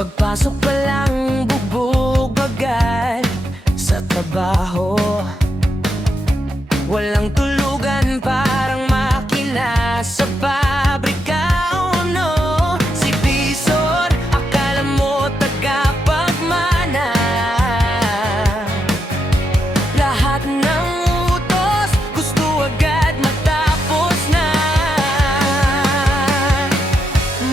Pagpasok pa lang bubog agad sa trabaho. Walang tulugan, parang makina sa pabrika. Oh no, si Bison, akala mo tagapagmana. Lahat ng utos gusto agad matapos na.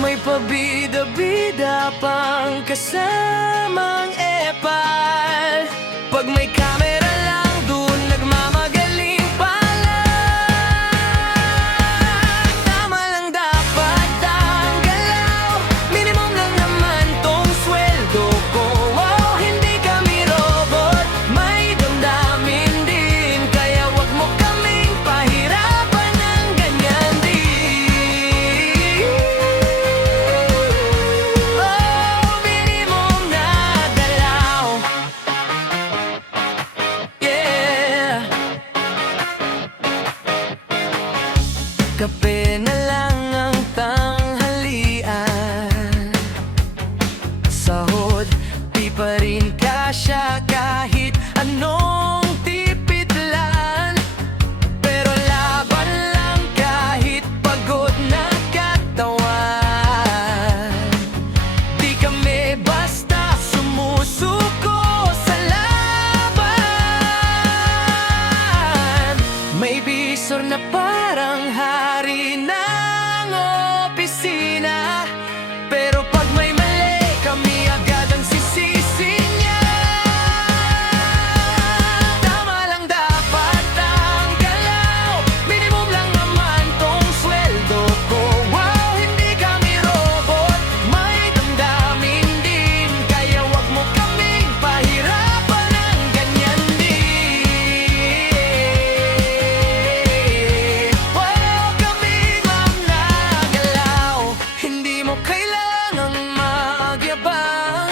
May pabida-bida pang kasamang epal. Pag may camera lang dun nagmamagaling pala. Tama lang dapat ang galaw, minimum lang naman tong sweldo ko. Wow, hindi kami robot, may damdamin din. Kaya wag mo kaming pahirapan ng ganyan din. Oh, minimum na galaw. Yeah. Kape na lang ang tanghalian. Sahod, di pa rin kasya kahit anong tipid lang. Pero laban lang kahit pagod na katawan. Di kami basta sumusuko sa laban. May bisor na parang hari ng opisina. Pero pag may mali, kami agad ang sisisi niya. Tama lang dapat ang galaw, minimum lang naman tong sweldo ko. Wow, hindi kami robot, may damdamin din. Kaya wag mo kaming pahirapan ng ganyan din. Wow, kami lang nagalaw, hindi mo kailangang magyabang.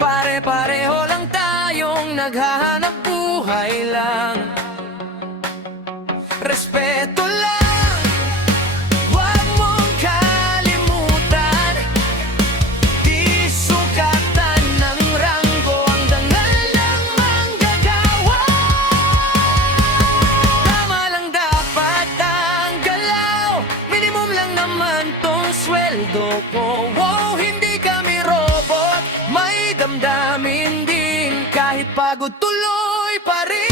Pare-pareho lang tayong naghahanap buhay lang. Respeto lang, wag mong kalimutan. Di sukatan ng ranggo ang dangal ng manggagawa. Tama lang dapat ang galaw, minimum lang naman tong sweldo ko. Wow, hindi kami robot, may damdamin din. Kahit pagod tuloy pa rin.